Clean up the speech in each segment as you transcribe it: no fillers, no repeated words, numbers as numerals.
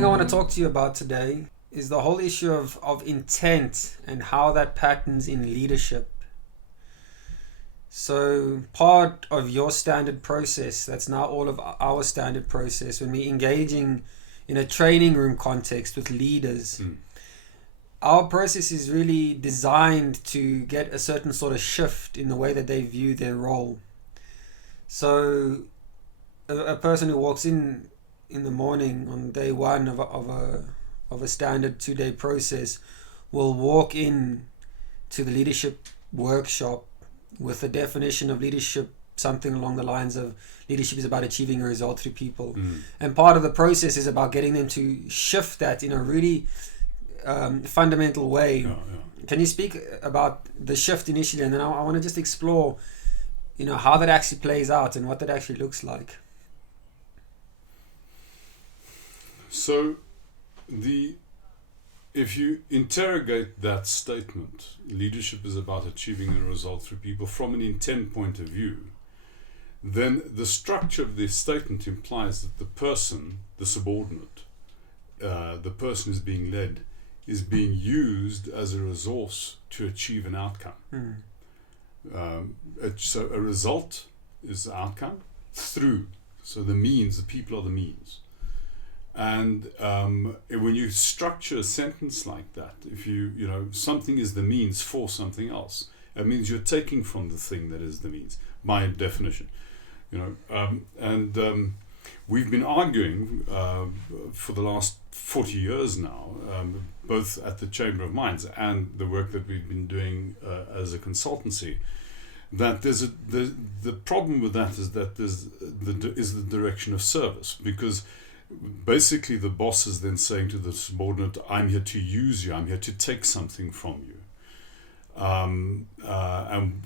thing I want to talk to you about today is the whole issue of intent and how that patterns in leadership. So part of your standard process, that's now all of our standard process, when we're engaging in a training room context with leaders, our process is really designed to get a certain sort of shift in the way that they view their role. So a person who walks in the morning on day one of a standard 2-day process will walk in to the leadership workshop with a definition of leadership, something along the lines of leadership is about achieving a result through people. And part of the process is about getting them to shift that in a really fundamental way. Can you speak about the shift initially, and then I want to just explore how that actually plays out and what that actually looks like. So if you interrogate that statement, leadership is about achieving a result through people from an intent point of view, then the structure of the statement implies that the person, the subordinate, the person who's being led, is being used as a resource to achieve an outcome. So a result is the outcome through. So the means, the people are the means. And when you structure a sentence like that, if something is the means for something else, it means you're taking from the thing that is the means, by definition. We've been arguing for the last 40 years now, both at the Chamber of Mines and the work that we've been doing as a consultancy, that the problem with that is that there's the direction of service, because basically the boss is then saying to the subordinate, I'm here to use you, I'm here to take something from you. And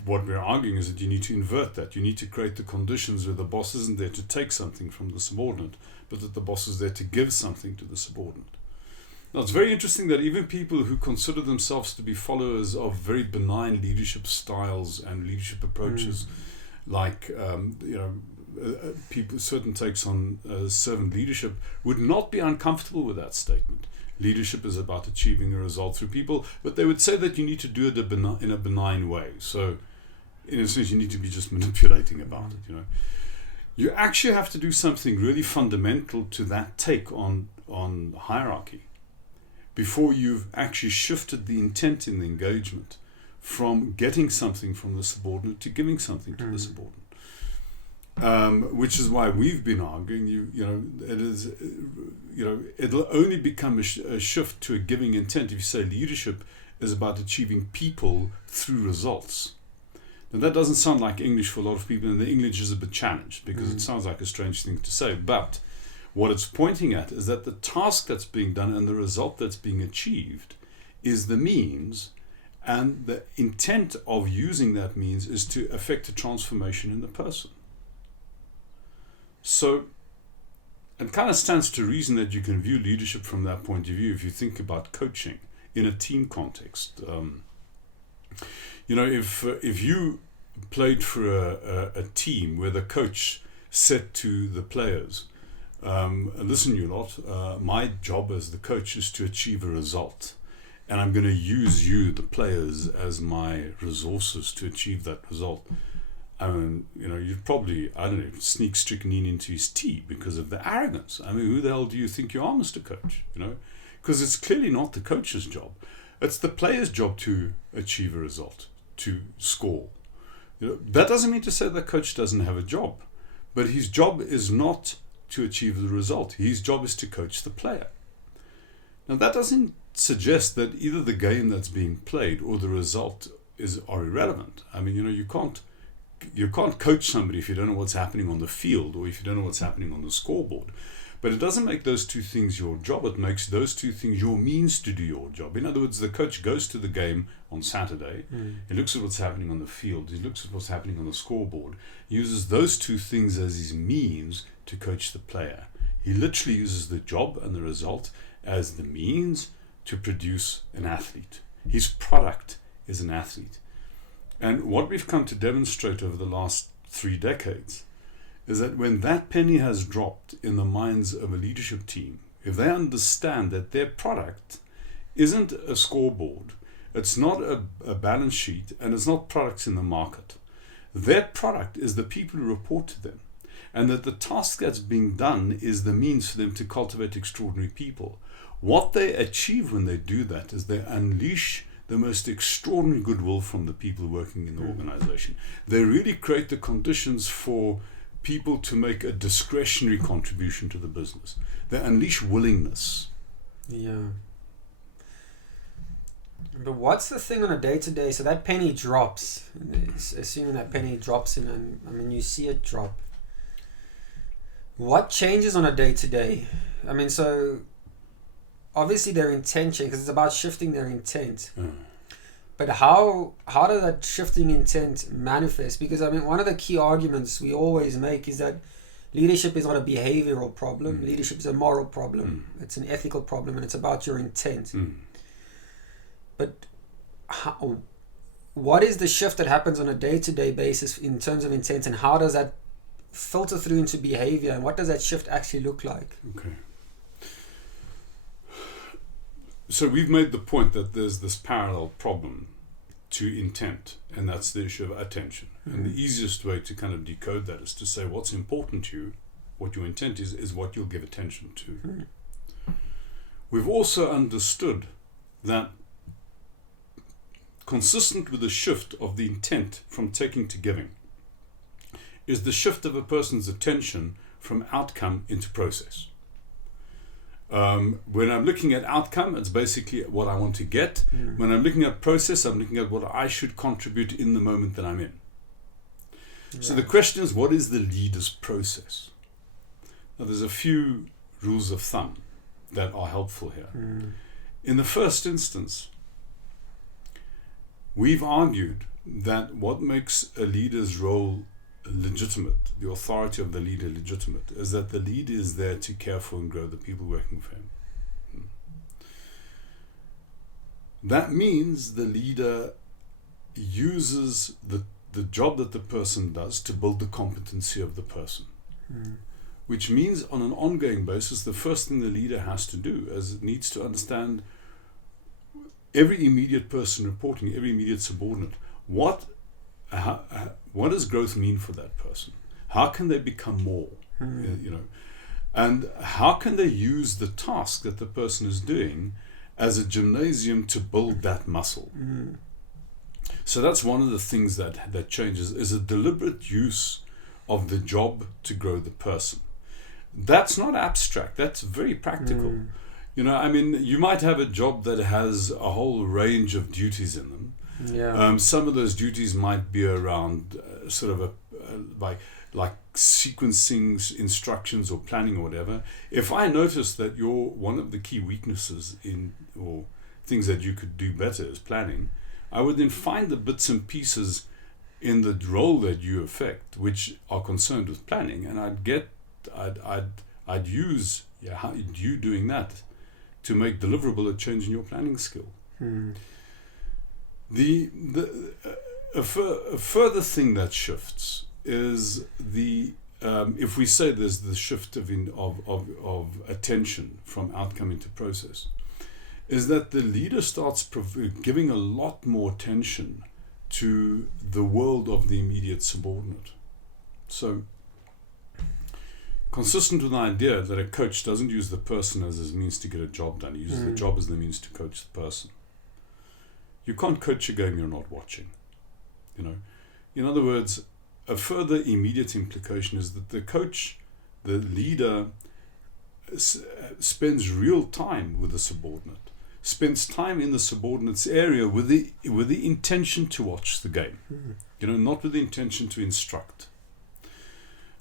what we're arguing is that you need to invert that. You need to create the conditions where the boss isn't there to take something from the subordinate, but that the boss is there to give something to the subordinate. Now, it's very interesting that even people who consider themselves to be followers of very benign leadership styles and leadership approaches, like people, certain takes on servant leadership, would not be uncomfortable with that statement. Leadership is about achieving a result through people, but they would say that you need to do it in a benign way. So, in a sense, you need to be just manipulating about it. You actually have to do something really fundamental to that take on hierarchy before you've actually shifted the intent in the engagement from getting something from the subordinate to giving something to the subordinate. Which is why we've been arguing, it'll only become a shift to a giving intent if you say leadership is about achieving people through results. Now that doesn't sound like English for a lot of people, and the English is a bit challenged because it sounds like a strange thing to say, but what it's pointing at is that the task that's being done and the result that's being achieved is the means, and the intent of using that means is to effect a transformation in the person. So it kind of stands to reason that you can view leadership from that point of view if you think about coaching in a team context. If you played for a team where the coach said to the players, listen, you lot, my job as the coach is to achieve a result, and I'm going to use you, the players, as my resources to achieve that result. You'd probably, sneak strychnine into his tea because of the arrogance. Who the hell do you think you are, Mr. Coach? Because it's clearly not the coach's job. It's the player's job to achieve a result, to score. That doesn't mean to say the coach doesn't have a job, but his job is not to achieve the result. His job is to coach the player. Now, that doesn't suggest that either the game that's being played or the result are irrelevant. You can't coach somebody if you don't know what's happening on the field or if you don't know what's happening on the scoreboard. But it doesn't make those two things your job. It makes those two things your means to do your job. In other words, the coach goes to the game on Saturday. He looks at what's happening on the field. He looks at what's happening on the scoreboard. He uses those two things as his means to coach the player. He literally uses the job and the result as the means to produce an athlete. His product is an athlete. And what we've come to demonstrate over the last 3 decades is that when that penny has dropped in the minds of a leadership team, if they understand that their product isn't a scoreboard, it's not a balance sheet, and it's not products in the market. Their product is the people who report to them, and that the task that's being done is the means for them to cultivate extraordinary people. What they achieve when they do that is they unleash the most extraordinary goodwill from the people working in the organization. They really create the conditions for people to make a discretionary contribution to the business. They unleash willingness. Yeah. But what's the thing on a day-to-day? So that penny drops. Assuming that penny drops in, and I mean, you see it drop. What changes on a day-to-day? I mean, so obviously their intention, because it's about shifting their intent. But how does that shifting intent manifest? Because I mean, one of the key arguments we always make is that leadership is not a behavioral problem. Leadership is a moral problem. It's an ethical problem, and it's about your intent. But what is the shift that happens on a day-to-day basis in terms of intent, and how does that filter through into behavior, and what does that shift actually look like? Okay. So we've made the point that there's this parallel problem to intent, and that's the issue of attention. And the easiest way to kind of decode that is to say what's important to you, what your intent is what you'll give attention to. We've also understood that consistent with the shift of the intent from taking to giving is the shift of a person's attention from outcome into process. When I'm looking at outcome, it's basically what I want to get. When I'm looking at process, I'm looking at what I should contribute in the moment that I'm in. So the question is, what is the leader's process? Now, there's a few rules of thumb that are helpful here. In the first instance, we've argued that what makes a leader's role legitimate, the authority of the leader legitimate, is that the leader is there to care for and grow the people working for him. That means the leader uses the job that the person does to build the competency of the person. Which means on an ongoing basis, the first thing the leader has to do is it needs to understand every immediate person reporting, every immediate subordinate, what does growth mean for that person? How can they become more? And how can they use the task that the person is doing as a gymnasium to build that muscle? So that's one of the things that changes, is a deliberate use of the job to grow the person. That's not abstract, that's very practical. I mean, you might have a job that has a whole range of duties in them. Some of those duties might be around sort of like sequencing instructions or planning or whatever. If I notice that one of the key weaknesses or things that you could do better is planning, I would then find the bits and pieces in the role that you affect which are concerned with planning, and I'd use you doing that to make deliverable a change in your planning skill. A further thing that shifts is if we say there's the shift of attention from outcome into process, is that the leader starts giving a lot more attention to the world of the immediate subordinate. So, consistent with the idea that a coach doesn't use the person as his means to get a job done, he uses the job as the means to coach the person. You can't coach a game you're not watching. In other words, a further immediate implication is that the leader, spends real time with the subordinate, spends time in the subordinate's area with the intention to watch the game, not with the intention to instruct.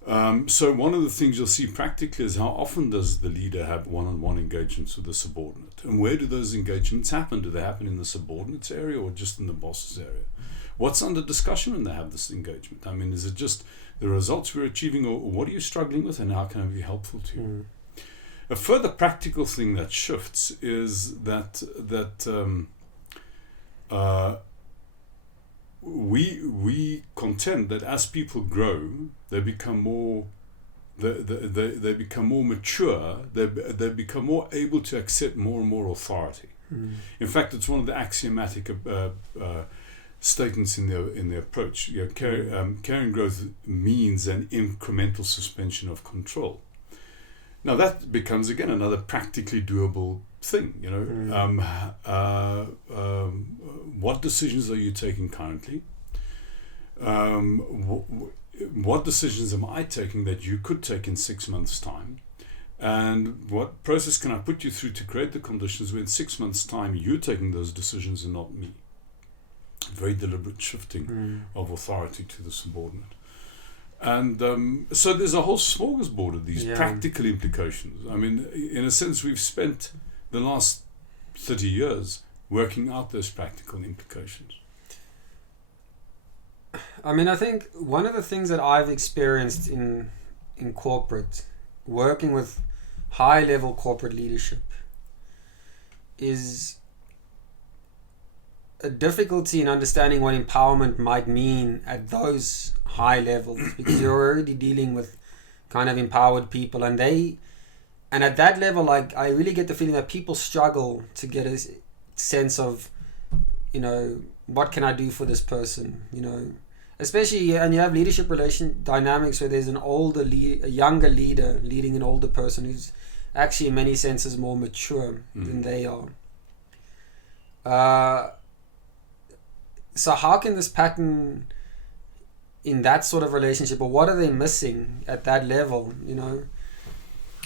So one of the things you'll see practically is how often does the leader have one-on-one engagements with the subordinate, and where do those engagements happen? Do they happen in the subordinate's area or just in the boss's area? What's under discussion when they have this engagement? I mean, is it just the results we're achieving, or what are you struggling with, and how can I be helpful to you? A further practical thing that shifts is that we contend that as people grow, they become more they become more mature. They become more able to accept more and more authority. In fact, it's one of the axiomatic statements in their approach. Caring growth means an incremental suspension of control. Now that becomes again another practically doable thing. What decisions are you taking currently? What decisions am I taking that you could take in 6 months' time? And what process can I put you through to create the conditions where in 6 months' time you're taking those decisions and not me? Very deliberate shifting of authority to the subordinate. And so there's a whole smorgasbord of these practical implications. I mean, in a sense, we've spent the last 30 years working out those practical implications. I mean, I think one of the things that I've experienced in corporate, working with high-level corporate leadership, is a difficulty in understanding what empowerment might mean at those high levels, because you're already dealing with kind of empowered people, and at that level, like, I really get the feeling that people struggle to get a sense of, what can I do for this person, especially, and you have leadership relation dynamics where there's a younger leader leading an older person who's actually in many senses more mature than they are. So how can this pattern in that sort of relationship, or what are they missing at that level?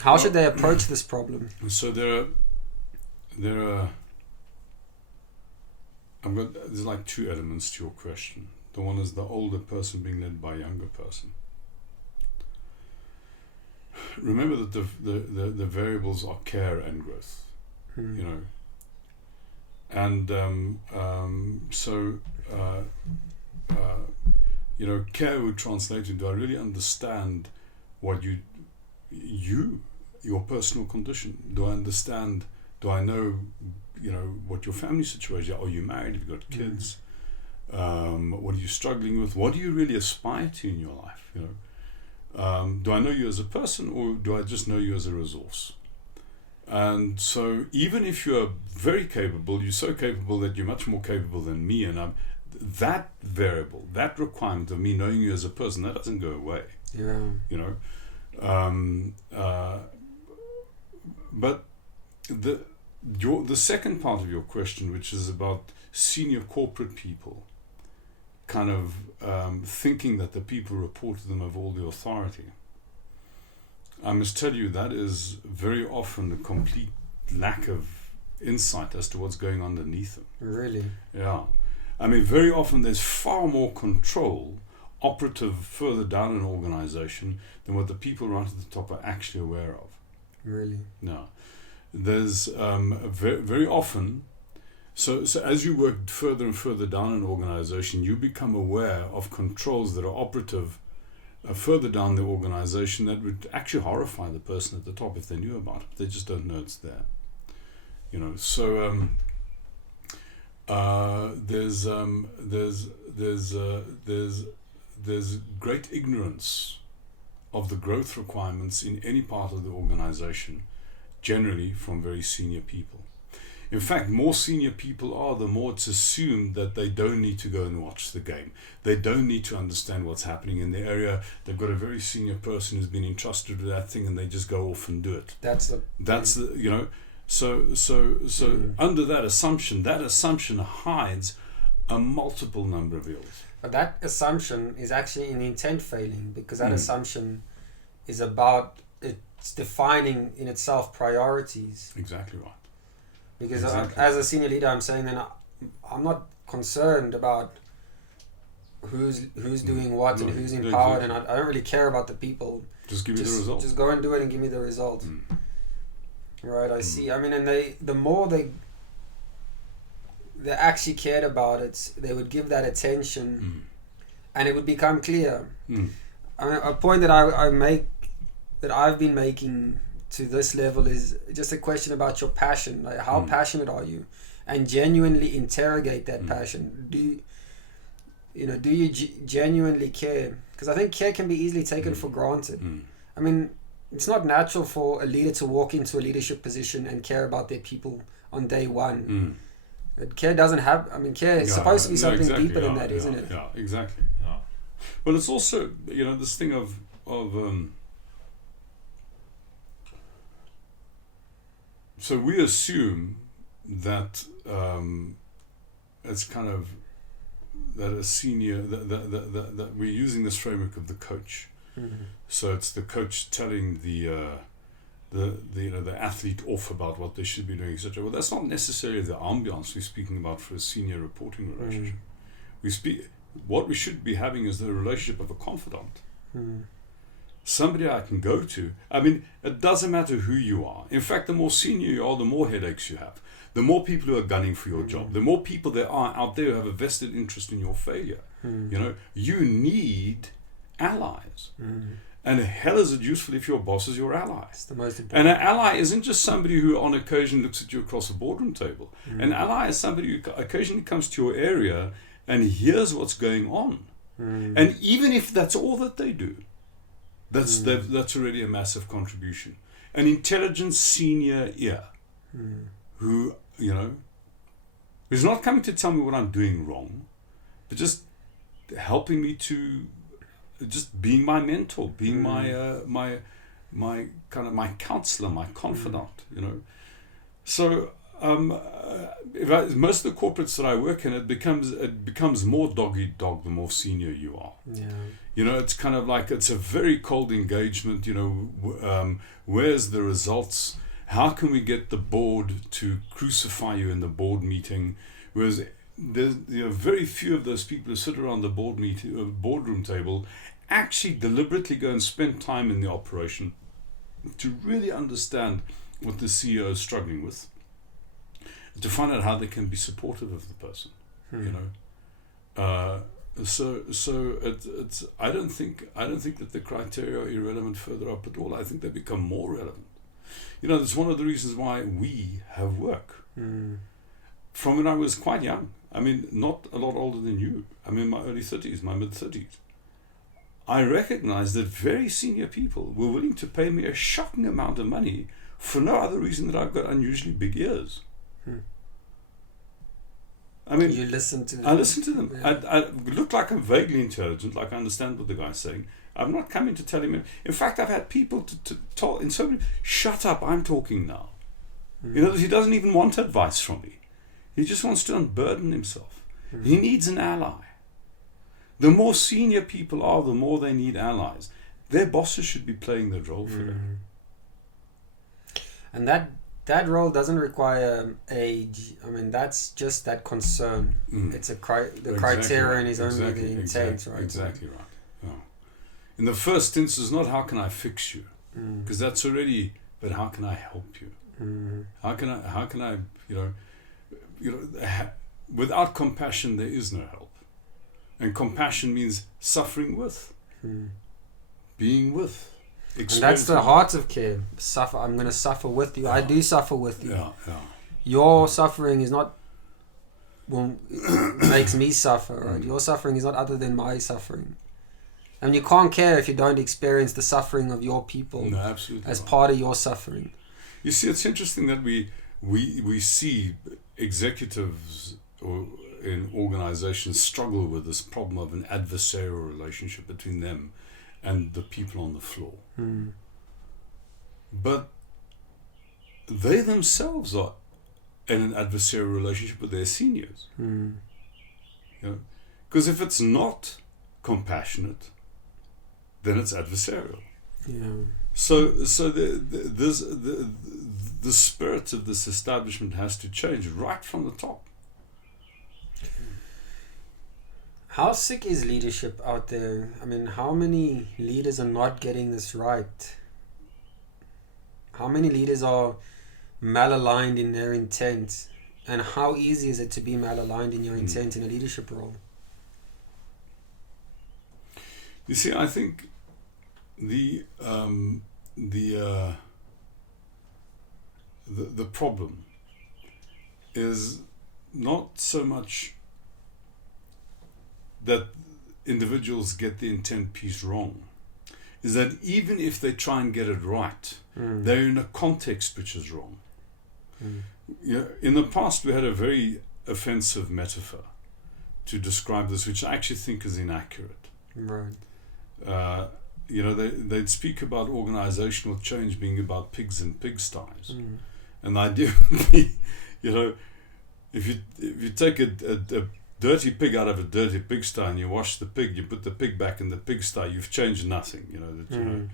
How should they approach this problem? So there's like two elements to your question. The one is the older person being led by a younger person. Remember that the variables are care and growth, and care would translate into, I really understand what your personal condition. Do I understand? Do I know, what your family situation is? Are you married? Have you got kids? What are you struggling with? What do you really aspire to in your life? Do I know you as a person, or do I just know you as a resource? And so even if you're very capable, you're so capable that you're much more capable than me, and that variable, that requirement of me knowing you as a person, that doesn't go away. But the second part of your question, which is about senior corporate people kind of thinking that the people report to them have all the authority, I must tell you that is very often a complete lack of insight as to what's going on underneath them. Really? Yeah. I mean, very often there's far more control operative further down in an organization than what the people right at the top are actually aware of. Really? No. There's very often, so as you work further and further down an organization, you become aware of controls that are operative further down the organization that would actually horrify the person at the top if they knew about it. They just don't know it's there. So there's great ignorance of the growth requirements in any part of the organization, generally from very senior people. In fact, more senior people are, the more it's assumed that they don't need to go and watch the game. They don't need to understand what's happening in the area. They've got a very senior person who's been entrusted with that thing, and they just go off and do it. So under that assumption hides a multiple number of ills. But that assumption is actually an intent failing, because that assumption is about, it's defining in itself priorities. Exactly right. Because as a senior leader, I'm saying that I'm not concerned about who's doing what and who's empowered, and I don't really care about the people. Just give me the result. Just go and do it and give me the result. Right, I see. I mean, and the more they actually cared about it, they would give that attention, and it would become clear. I mean, a point that I make, that I've been making to this level, is just a question about your passion. Like, how passionate are you, and genuinely interrogate that passion. Do you genuinely care? Because I think care can be easily taken for granted. I mean, it's not natural for a leader to walk into a leadership position and care about their people on day one. Care doesn't have. I mean, care is supposed to be something exactly, deeper than that, isn't it? Yeah, exactly. Yeah. Well, it's also, this thing of so we assume that it's kind of that a senior that we're using this framework of the coach. So it's the coach telling the athlete off about what they should be doing, etc. Well, that's not necessarily the ambiance we're speaking about for a senior reporting relationship. What we should be having is the relationship of a confidant. Somebody I can go to. I mean, it doesn't matter who you are. In fact, the more senior you are, the more headaches you have. The more people who are gunning for your job. The more people there are out there who have a vested interest in your failure. You need allies. And hell is it useful if your boss is your ally. It's the most important. And an ally isn't just somebody who on occasion looks at you across a boardroom table. An ally is somebody who occasionally comes to your area and hears what's going on. And even if that's all that they do, that's already a massive contribution. An intelligent senior ear who, who's not coming to tell me what I'm doing wrong, but just helping me to just being my mentor, being my kind of my counselor, my confidant, So most of the corporates that I work in, it becomes more dog eat dog the more senior you are. It's kind of like it's a very cold engagement. Where's the results? How can we get the board to crucify you in the board meeting? Whereas there's very few of those people who sit around the boardroom table actually deliberately go and spend time in the operation to really understand what the CEO is struggling with, to find out how they can be supportive of the person. So it's I don't think that the criteria are irrelevant further up at all. I think they become more relevant. That's one of the reasons why we have work. From when I was quite young. I mean, not a lot older than you. I'm in my early 30s, my mid 30s. I recognized that very senior people were willing to pay me a shocking amount of money for no other reason that I've got unusually big ears. I mean, you listen to them. I listen to them. Yeah. I look like I'm vaguely intelligent, like I understand what the guy's saying. I'm not coming to tell him. In fact, I've had people to talk in so many. Shut up! I'm talking now. He doesn't even want advice from me. He just wants to unburden himself. He needs an ally. The more senior people are, the more they need allies. Their bosses should be playing the role for them. And that role doesn't require age. I mean, that's just that concern. It's criterion is only the intent, right? Exactly right. Yeah. In the first instance, not how can I fix you, because that's already. But how can I help you? How can I? Without compassion, there is no help. And compassion means suffering with, being with. And that's the heart of care. Suffer. I'm going to suffer with you. I do suffer with you. Your suffering is not makes me suffer. Right? Your suffering is not other than my suffering. And you can't care if you don't experience the suffering of your people as part of your suffering. You see, it's interesting that we see executives or in organizations struggle with this problem of an adversarial relationship between them and the people on the floor. But they themselves are in an adversarial relationship with their seniors. Because if it's not compassionate, then it's adversarial. So the spirit of this establishment has to change right from the top. How sick is leadership out there? I mean, how many leaders are not getting this right? How many leaders are malaligned in their intent? And how easy is it to be malaligned in your intent in a leadership role? You see, I think the problem is not so much that individuals get the intent piece wrong. is that even if they try and get it right, they're in a context which is wrong. You know, in the past, we had a very offensive metaphor to describe this, which I actually think is inaccurate. Right. You know, they'd speak about organizational change being about pigs and pigsties. And the idea would be, you know, if you take a dirty pig out of a dirty pigsty and you wash the pig, you put the pig back in the pigsty, you've changed nothing, you know.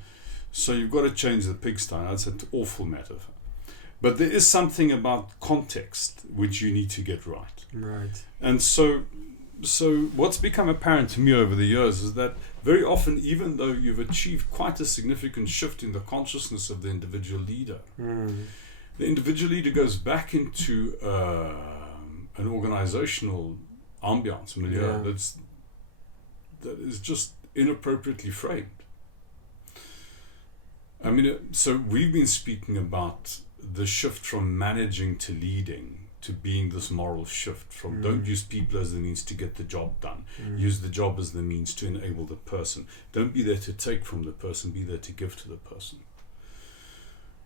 So you've got to change the pigsty. That's an awful metaphor. But there is something about context which you need to get right. Right. And so what's become apparent to me over the years is that very often, even though you've achieved quite a significant shift in the consciousness of the individual leader, the individual leader goes back into an organizational ambiance, milieu, that is just inappropriately framed. I mean, so we've been speaking about the shift from managing to leading, to being this moral shift from don't use people as the means to get the job done, use the job as the means to enable the person. Don't be there to take from the person, be there to give to the person.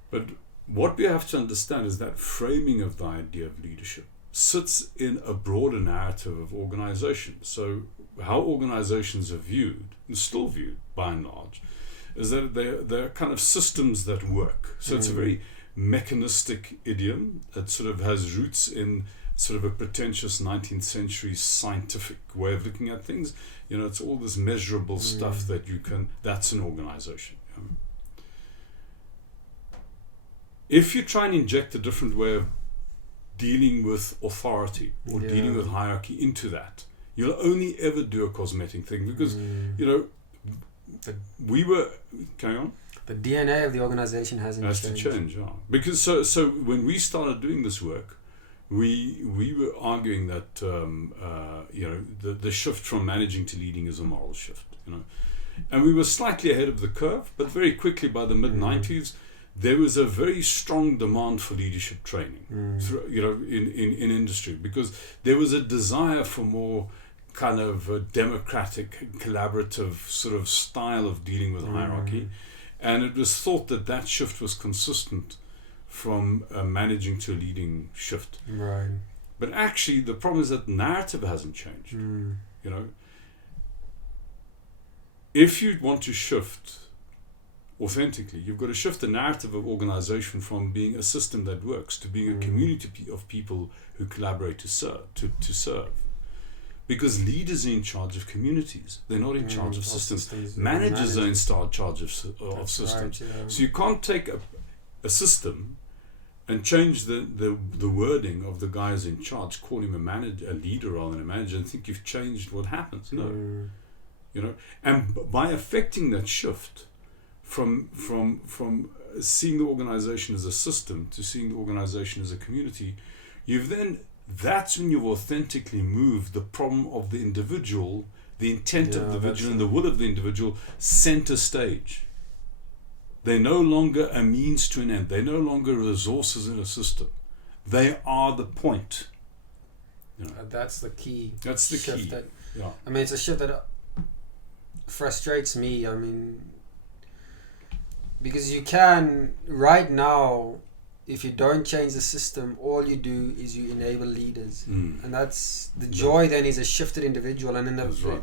But what we have to understand is that framing of the idea of leadership sits in a broader narrative of organization. So how organizations are viewed, and still viewed by and large, is that they're kind of systems that work. So it's a very mechanistic idiom that sort of has roots in sort of a pretentious 19th century scientific way of looking at things. You know, it's all this measurable stuff that that's an organization. If you try and inject a different way of dealing with authority or dealing with hierarchy into that, you'll only ever do a cosmetic thing, because, you know, carry on? The DNA of the organization has to change, yeah. Because so when we started doing this work, we were arguing that you know, the shift from managing to leading is a moral shift, you know, and we were slightly ahead of the curve, but very quickly by the mid-90s there was a very strong demand for leadership training, you know, in industry, because there was a desire for more kind of a democratic, collaborative sort of style of dealing with hierarchy. And it was thought that shift was consistent from managing to a leading shift. Right. But actually, the problem is that narrative hasn't changed. You know, if you want to shift authentically, you've got to shift the narrative of organization from being a system that works to being a community of people who collaborate to serve. Because leaders are in charge of communities. They're not in charge of systems. Managers are in charge of systems. Right, yeah. So you can't take a system and change the wording of the guys in charge, call him a leader rather than a manager, and think you've changed what happens. No. You know, and by affecting that shift from seeing the organization as a system to seeing the organization as a community, that's when you've authentically moved the problem of the individual, the intent of the individual and the will of the individual center stage. They're no longer a means to an end. They're no longer resources in a system. They are the point. You know. That's the key. That's the shift key. I mean, it's a shift that frustrates me. I mean, because you can, right now, if you don't change the system, all you do is you enable leaders, and that's the joy. Then is a shifted individual, and then that's right.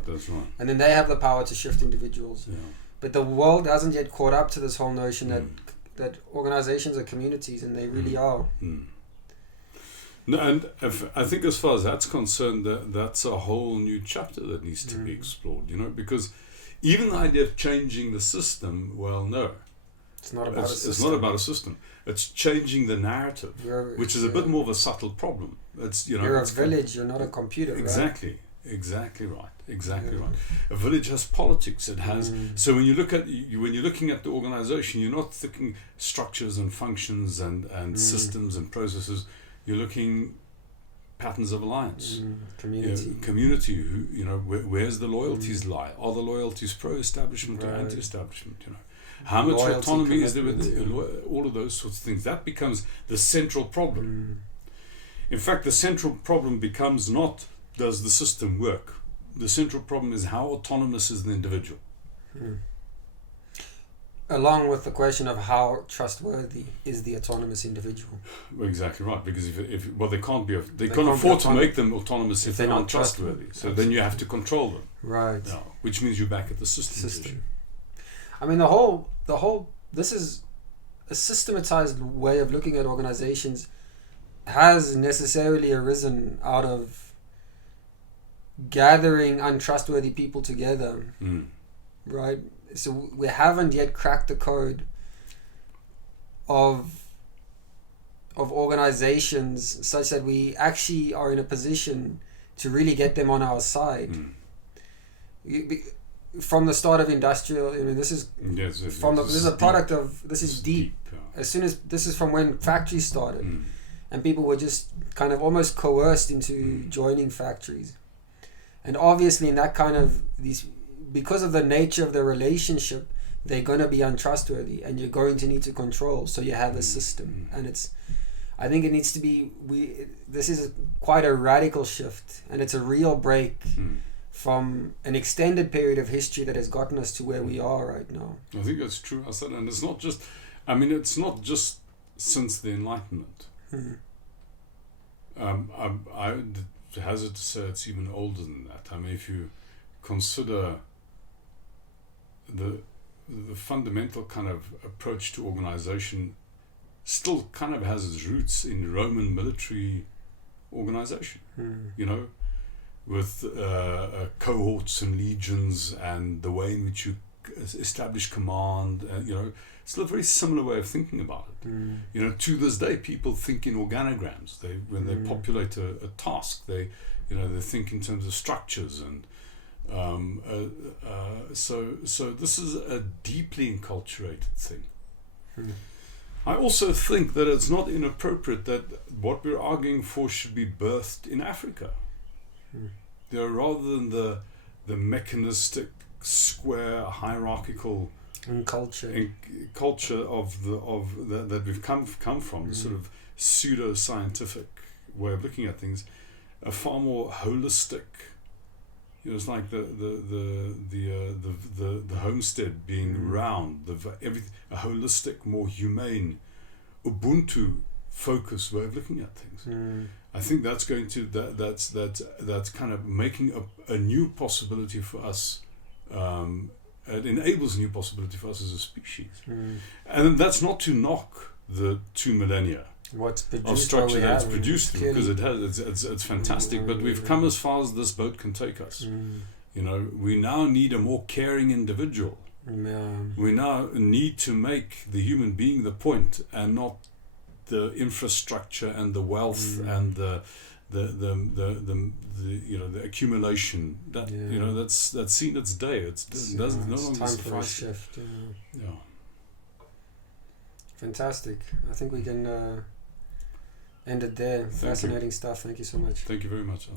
And then they have the power to shift individuals. Yeah. But the world hasn't yet caught up to this whole notion that organizations are communities, and they really are. No, and I think as far as that's concerned, that's a whole new chapter that needs to be explored. You know, because even the idea of changing the system, well, no. It's not about a system. It's not about a system. It's changing the narrative, which is a bit more of a subtle problem. It's, you know, you're a village. You're not a computer. Exactly. Right? Exactly right. A village has politics. It has. So when you look at when you're looking at the organization, you're not thinking structures and functions and systems and processes. You're looking patterns of alliance. Community. Who, you know, where's the loyalties lie? Are the loyalties pro-establishment or anti-establishment? You know. How much autonomy is there with all of those sorts of things? That becomes the central problem. In fact, the central problem becomes not does the system work. The central problem is how autonomous is the individual. along with the question of how trustworthy is the autonomous individual. Well, exactly right, because if well, they can't can't afford be to make them autonomous if they're not trustworthy. So Absolutely. then you have to control them. Right. Yeah, which means you're back at the system. Issue. I mean, this is a systematized way of looking at organizations has necessarily arisen out of gathering untrustworthy people together, right? So we haven't yet cracked the code of organizations such that we actually are in a position to really get them on our side. From the start of industrial, I mean, this is this is a product of this is deep. Yeah. As soon as this is from when factories started, and people were just kind of almost coerced into joining factories, and obviously in that kind of these, because of the nature of the relationship, they're going to be untrustworthy, and you're going to need to control. So you have a system, and I think it needs to be. This is quite a radical shift, and it's a real break. From an extended period of history that has gotten us to where we are right now. I think that's true, Hassan, and it's not just. I mean, it's not just since the Enlightenment. I would hazard to say it's even older than that. I mean, if you consider the fundamental kind of approach to organization, still kind of has its roots in Roman military organization. You know. With cohorts and legions and the way in which you establish command, it's a very similar way of thinking about it. To this day, people think in organograms. When they populate a task, they think in terms of structures, and so this is a deeply enculturated thing. I also think that it's not inappropriate that what we're arguing for should be birthed in Africa. Rather than the mechanistic, square, hierarchical culture that we've come from, the sort of pseudo-scientific way of looking at things, a far more holistic. It's like the homestead being round, a holistic, more humane, Ubuntu focused way of looking at things. I think that's going to that's kind of making a new possibility for us. It enables a new possibility for us as a species, and that's not to knock the 2 millennia of structure that's produced, because it's fantastic. But we've come as far as this boat can take us. We now need a more caring individual. We now need to make the human being the point, and not the infrastructure and the wealth and the accumulation that's seen its day. It's no longer time for a shift. Fantastic. I think we can end it there. Fascinating stuff. Thank you so much. Thank you very much.